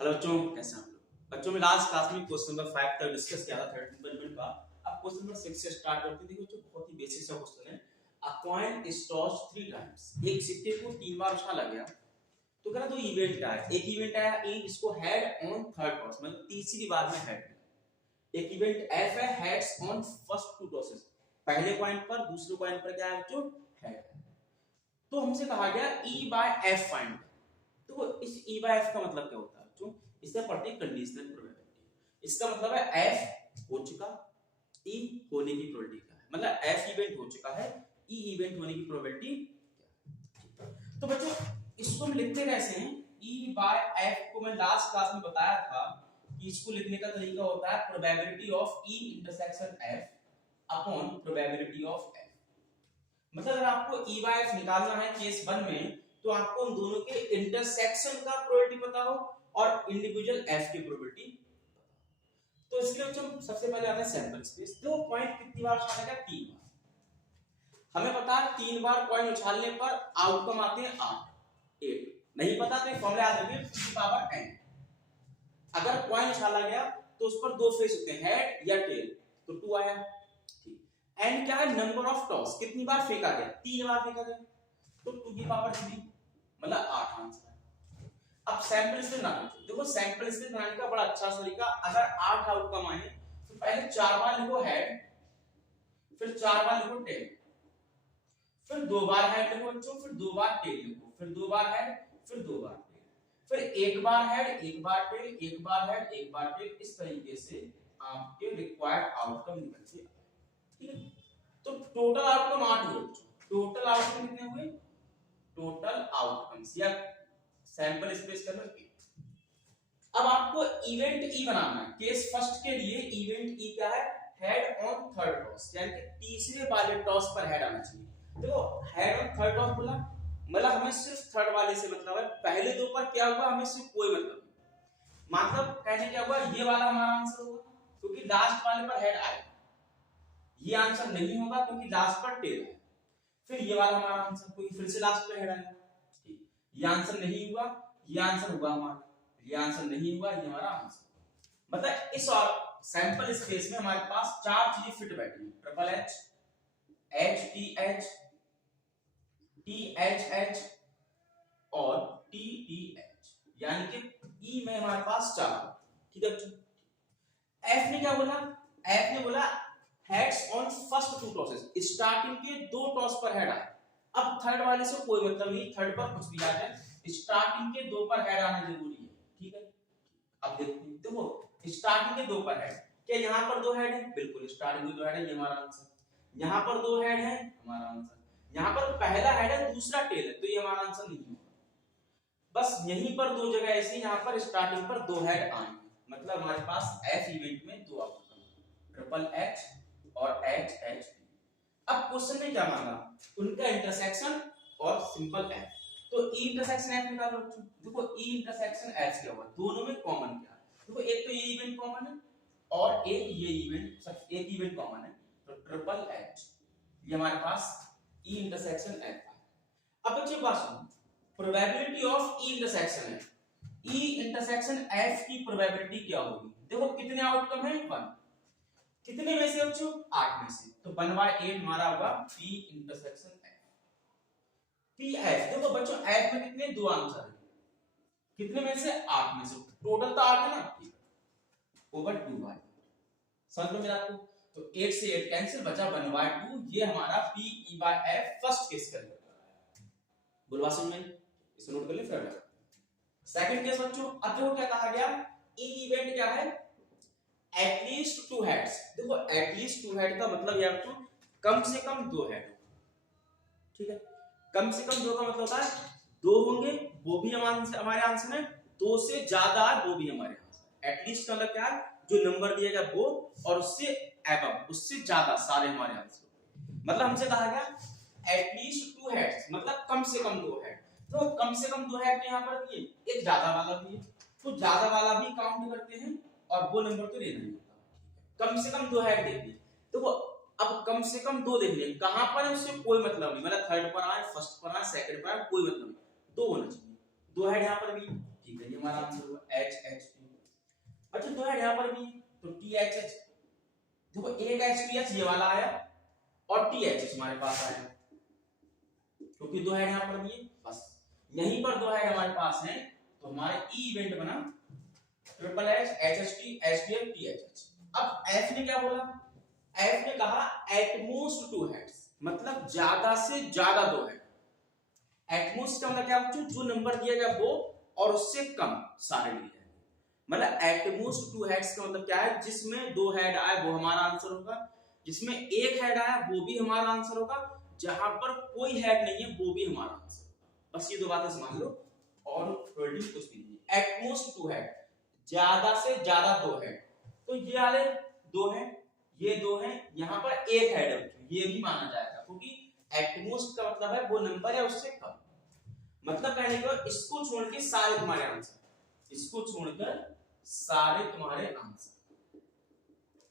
Hello बच्चों, कैसे हैं आप लोग? बच्चों में लास्ट क्लास में क्वेश्चन नंबर 5 तक डिस्कस किया था थर्ड कंपोनेंट का। अब क्वेश्चन नंबर 6 से स्टार्ट करते हैं। देखो बच्चों, बहुत ही बेसिक सा क्वेश्चन है। अ कॉइन इज टॉस्ड 3 टाइम्स। एक सिक्के को 3 बार उछाला गया तो कहना दो इवेंट क्या है। एक इवेंट आया ए, इसको हेड ऑन थर्ड टॉस, मतलब तीसरी बार में हेड। एक इवेंट एफ है, heads on first two tosses, पहले पॉइंट पर दूसरे पॉइंट पर क्या है बच्चों, हेड। तो हमसे कहा गया ई बाय एफ फाइंड। तो इस ई बाय एफ का मतलब क्या होता है बच्चों? इससे पढ़ते हैं कंडीशनल प्रोबेबिलिटी। इसका मतलब है एफ हो चुका, ई होने की प्रोबेबिलिटी क्या है, मतलब एफ इवेंट हो चुका है, ई इवेंट होने की प्रोबेबिलिटी क्या है। तो बच्चों इसको हम लिखते कैसे हैं? ई बाय एफ को मैं लास्ट क्लास में बताया था कि इसको लिखने का तरीका होता है probability of E intersection F upon probability of F. मतलब अगर आपको ई बाय एफ निकालना है केस 1 में, तो आपको उन दोनों के इंटरसेक्शन का प्रोबेबिलिटी पता हो और इंडिविजुअल एफ की प्रोबेबिलिटी। तो इसके लिए हम सबसे पहले आता है सैंपल स्पेस। तो पॉइंट कितनी बार उछालेगा? 3 बार। हमें पता है 3 बार कॉइन उछालने पर आउटकम आते हैं 8। नहीं पता तो फॉर्मूला याद रखिए, टू पावर n। अगर कॉइन उछाला गया तो उस पर दो फेस होते हैं, हेड या टेल, तो 2 आया। ठीक। n क्या है? नंबर ऑफ टॉस, कितनी बार फेंका गया? 3 बार फेंका गया, तो 2 की पावर 3 मतलब 8 आंसर है। अब सैंपल स्पेस बनाना। देखो सैंपल स्पेस बनाने का बड़ा अच्छा तरीका, अगर 8 आउटकम आए तो पहले 4 बार लिखो हेड, फिर 4 बार लिखो टेल, फिर 2 बार हेड लिखो बच्चों, फिर 2 बार टेल लिखो, फिर 2 बार हेड, फिर 2 बार टेल, फिर एक बार हेड, एक बार टेल, एक बार हेड, एक बार टेल। इस तरीके से आपके रिक्वायर्ड आउटकम निकलते हैं। ठीक है, तो टोटल आउटकम 8 हुए। टोटल आउटकम कितने हुए? टोटल आउटकम्स या सैंपल स्पेस का मतलब। अब आपको इवेंट ई बनाना है। केस फर्स्ट के लिए इवेंट ई क्या है? हेड ऑन थर्ड टॉस, यानी कि तीसरे वाले टॉस पर हेड आना चाहिए। देखो हेड ऑन थर्ड टॉस बोला, मतलब हमें सिर्फ थर्ड वाले से मतलब है, पहले दो पर क्या हुआ हमें सिर्फ कोई मतलब नहीं। मतलब कहने क्या हुआ, ये वाला हमारा आंसर होगा क्योंकि लास्ट वाले पर हेड आए। ये आंसर नहीं होगा क्योंकि लास्ट पर टेल है। फिर ये वाला हमारा आंसर, क्योंकि फिर से लास्ट पर हेड आएगा। ठीक, ये आंसर नहीं हुआ, ये आंसर हुआ हमारा, ये आंसर नहीं हुआ, ये हमारा आंसर। मतलब इस सैंपल स्पेस में हमारे पास 4 चीजें फिट बैठी हैं, triple H, H T H, T H H और टी टी एच, यानी कि ई में हमारे पास 4। ठीक है बच्चों, एफ ने क्या बोला? एफ ने बोला heads on first two tosses, starting के 2 टॉस पर हेड आए। अब थर्ड वाले से कोई मतलब नहीं, थर्ड पर कुछ भी आ जाए, स्टार्टिंग के 2 पर हेड आना जरूरी है। ठीक है, अब देखते हैं। देखो स्टार्टिंग के 2 पर हेड, क्या यहाँ पर 2 हेड है? बिल्कुल, स्टार्टिंग में 2 हेड है, ये हमारा आंसर। यहाँ पर 2 हेड है, हमारा आंसर। यहाँ पर पहला हेड है, दूसरा टेल है, तो ये हमारा आंसर नहीं होगा। बस यहीं पर 2 जगह ऐसी, यहाँ पर स्टार्टिंग पर 2 हेड आएंगे, मतलब हमारे पास एफ इवेंट में 2 आउटकम, ट्रिपल एच और एच एच। अब क्वेश्चन में क्या मांगा? उनका इंटरसेक्शन और सिंपल एफ। तो ई इंटरसेक्शन एफ निकालो। देखो ई इंटरसेक्शन एफ क्या हुआ, दोनों में कॉमन क्या है? देखो एक तो ये इवेंट कॉमन है और एक ये इवेंट, एक इवेंट कॉमन है, तो ट्रिपल एच, ये हमारे पास ई इंटरसेक्शन एफ है। अब बच्चे बात सुनो, प्रोबेबिलिटी ऑफ ई इंटरसेक्शन है, ई इंटरसेक्शन एफ की प्रोबेबिलिटी क्या होगी? देखो कितने आउटकम है? 1। कितने में से बच्चों? 8 में से, तो 1/8 हमारा होगा P intersection F. P F, देखो बच्चों एफ में कितने? 2 आंसर है, कितने में से? 8 में से, टोटल तो 8 है ना, ठीक है, ओवर 2/8। समझ में मेरा आपको? तो 8 से 8 कैंसिल, बचा 1/2। ये हमारा P E bye F first case का बोलवा समझ में, इसे नोट कर ले। फिर सेकंड केस बच्चों, अब देखो क्या कहा गया, ई इवेंट क्या है? At least 2 heads. देखो एटलीस्ट 2 हेड का मतलब ये बच्चों कम से कम 2 हेड। ठीक है, कम से कम 2 का मतलब होता है 2 होंगे, वो भी हमारे आंसर है, 2 से ज्यादा वो भी हमारे आंसर। एटलीस्ट का मतलब क्या है? जो नंबर दिया गया वो, और उससे अबव, उससे ज्यादा, सारे हमारे आंसर। मतलब हमसे कहा गया एटलीस्ट 2 हेड्स, मतलब कम से कम 2 हेड। तो कम से कम 2 हेड यहाँ पर दिए, एक ज्यादा वाला भी है, तो ज्यादा वाला भी काउंट करते हैं और वो नंबर तो लेना ही होता। कम से कम 2 हेड देख दिए, तो वो अब कम से कम 2 देख लिए, कहां पर है उससे कोई मतलब नहीं, मतलब थर्ड पर आए, फर्स्ट पर आए, सेकंड पर आए, कोई मतलब नहीं, 2 होना चाहिए। 2 हेड यहाँ पर भी। ठीक है, ये हमारा आंसर होगा एच एच टी। अच्छा दो है यहाँ पर भी, तो टी एच एच, देखो एक एच टी एच ये वाला आया और टी एच एच हमारे पास आया, क्योंकि दो है यहाँ पर भी, बस यहीं पर दो है हमारे पास है, तो हमारे ई इवेंट बना triple H H H T H T L T H H. अब एफ ने क्या बोला, एफ ने कहा एटमोस्ट टू हेड्स, मतलब ज्यादा से ज्यादा दो हेड। एटमोस्ट का मतलब क्या, जो नंबर दिया गया वो और उससे कम सारे लिए हैं, मतलब एटमोस्ट टू हेड्स का मतलब क्या है, जिसमें दो हेड आए वो हमारा आंसर होगा, जिसमें एक हेड आया वो भी हमारा आंसर होगा, जहां पर कोई हेड नहीं है वो भी हमारा आंसर होगा। बस ये दो बातें समझ लो और वर्डिंग कुछ भी नहीं। एटमोस्ट टू हेड, ज्यादा से ज्यादा दो हेड, तो ये वाले दो हैं, ये दो हैं, यहाँ पर एक हेड है, ये भी माना जाएगा, क्योंकि एटमोस्ट का मतलब है वो नंबर है उससे कम, मतलब कहने को इसको छोड़ के सारे तुम्हारे आंसर, इसको छोड़कर सारे तुम्हारे आंसर,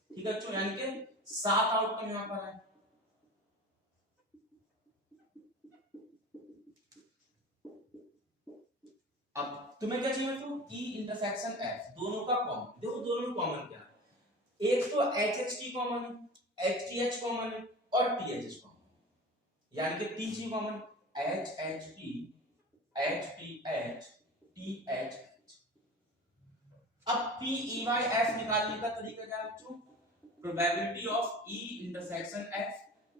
ठीक है बच्चों, यानी कि 7 आउटकम यहां पर है। अब तुम्हें क्या चाहिए तो ई इंटरसेक्शन एफ, दोनों का कॉमन, देखो दोनों में कॉमन क्या है, एक तो एच एच टी कॉमन है, एच टी एच कॉमन है और टी एच एच कॉमन, यानी कि तीन चीज common, H H T H T H T H H. अब पी ई वाई एफ निकालने का तरीका क्या है बच्चों, probability of E intersection F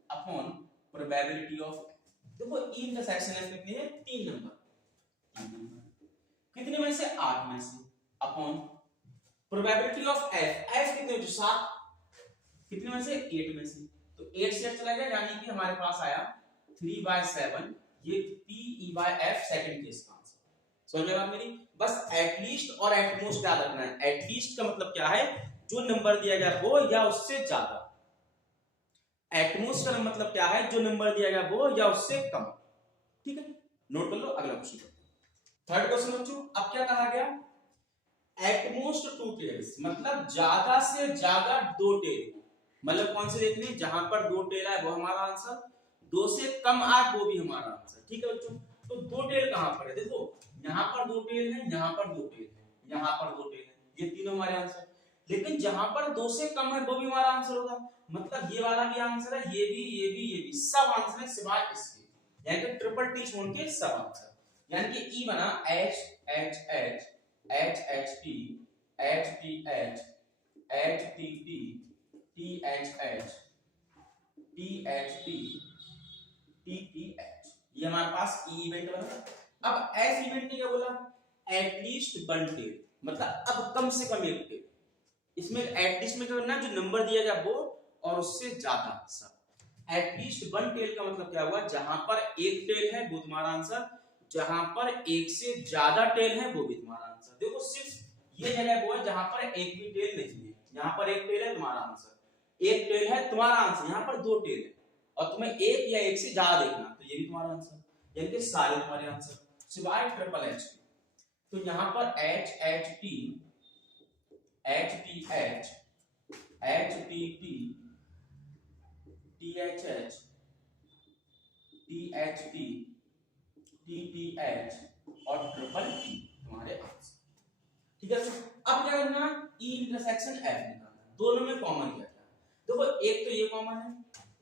upon probability of F. देखो ई इंटरसेक्शन एफ कितने हैं, 3 नंबर, कितने में से 8 में से, upon probability of F, F कितने में, 7, कितने में से 8 में से, तो 8 से चला गया, यानी कि हमारे पास आया 3/7, ये P E bye F second case का आंसर। समझ में बात मेरी, बस एटलीस्ट और एटमोस्ट याद रखना है। एटलीस्ट का मतलब क्या है, जो नंबर दिया गया वो या उससे ज्यादा, एटमोस्ट का मतलब क्या है, जो नंबर दिया गया वो या उससे कम, ठीक है, नोट कर लो। अगला क्वेश्चन, थर्ड क्वेश्चन बच्चों, अब क्या कहा गया, एटमोस्ट 2 टेल्स, मतलब ज्यादा से ज्यादा 2 टेल, मतलब कौन से देखने, जहां पर 2 टेल है वो हमारा आंसर, 2 से कम आए वो भी हमारा आंसर, ठीक है बच्चों। तो 2 टेल कहां पर है, देखो यहां पर 2 टेल है, यहां पर 2 टेल है, यहां पर 2 टेल है, ये तीनों हमारे आंसर, लेकिन जहां पर 2 से कम है वो भी हमारा आंसर होगा, मतलब ये वाला भी आंसर है, ये भी, ये भी, ये भी, सब आंसर है सिवाय इसके, यानी कि ट्रिपल टी छोड़ के सब आंसर, यानी कि ई बना H H H H H T H T H H T T T H H T H T T T H, ये हमारे पास ई इवेंट बना। अब एस इवेंट ने क्या बोला, एटलीस्ट 1 टेल, मतलब अब कम से कम एक टेल, इसमें एटलीस्ट में क्या करना, जो नंबर दिया गया वो और उससे ज्यादा सब, एटलीस्ट 1 टेल का मतलब क्या हुआ, जहां पर एक टेल है वो तुम्हारा आंसर, जहां पर एक से ज्यादा टेल है वो भी तुम्हारा आंसर। देखो सिर्फ ये जगह वो है जहां पर एक भी टेल नहीं है, यहां पर एक टेल है तुम्हारा आंसर, एक टेल है तुम्हारा आंसर, यहां पर 2 टेल है और तुम्हें एक या एक से ज्यादा देखना, तो ये भी तुम्हारा आंसर, यानी कि सारे तुम्हारे आंसर सिवाय ट्रिपल एच के। तो यहां पर H H T H T H H T T T H H T H T T T H और ट्रिपल टी तुम्हारे आंसर, ठीक है। अब क्या करना, ई इंटरसेक्शन एफ निकालना, दोनों में कॉमन क्या क्या, देखो एक तो ये कॉमन है,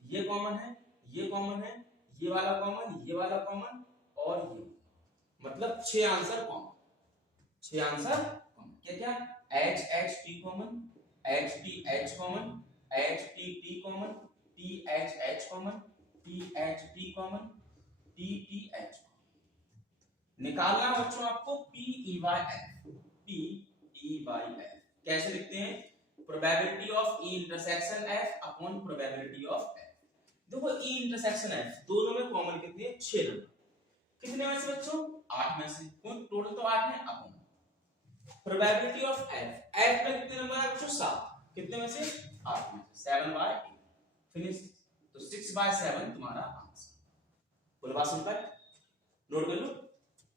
ये कॉमन है, ये कॉमन है, ये वाला कॉमन, ये वाला कॉमन और ये, मतलब 6 आंसर कॉमन, 6 आंसर कॉमन, क्या क्या, H H T common, H T H common, H T T common, T H H common, T H T common, T T H. निकालना बच्चों आपको P E Y F, P E Y F कैसे लिखते हैं, probability of E intersection F upon probability of F. देखो E intersection F दोनों में common कितने हैं, 6 नंबर, कितने में से बच्चों, 8 में से, टोटल तो 8 है, upon probability of F, F में कितने नंबर है बच्चों, 7, कितने में से, 8 में से, 7/8 फिनिश, तो 6/7 तुम्हारा आंसर। बोलो बात सुन पाए, नोट कर लो।